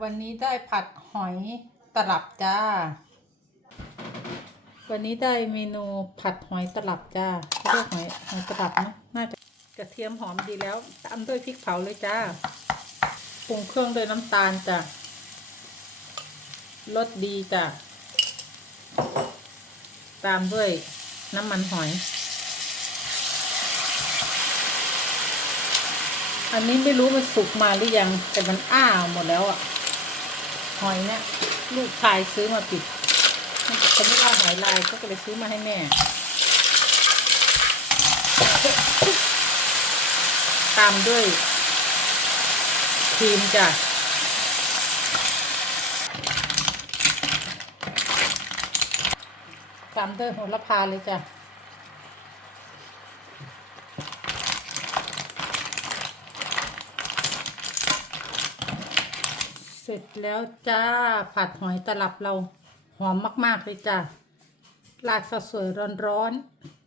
วันนี้ได้ผัดหอยตลับจ้า วันนี้ได้เมนูผัดหอยตลับจ้าเรียกหอยหอยตลับเนอะน่าจะกระเทียมหอมดีแล้วตามด้วยพริกเผาเลยจ้า ปรุงเครื่องด้วยน้ำตาลจ้ารสดีจ้าตามด้วยน้ำมันหอย อันนี้ไม่รู้มันสุกมาหรือยังแต่มันอ้าหมดแล้วอะ หอยเนี่ยลูกชายซื้อมาปิดเขาไม่ว่าหอยลายก็เลยซื้อมาให้แม่ตามด้วยครีมจ้ะตามด้วยโหระพาเลยจ้ะ ร็จแล้วจ้าผัดหอยตลับเราหอมมาก ๆ เลยจ้าราดข้าวสวยร้อนๆ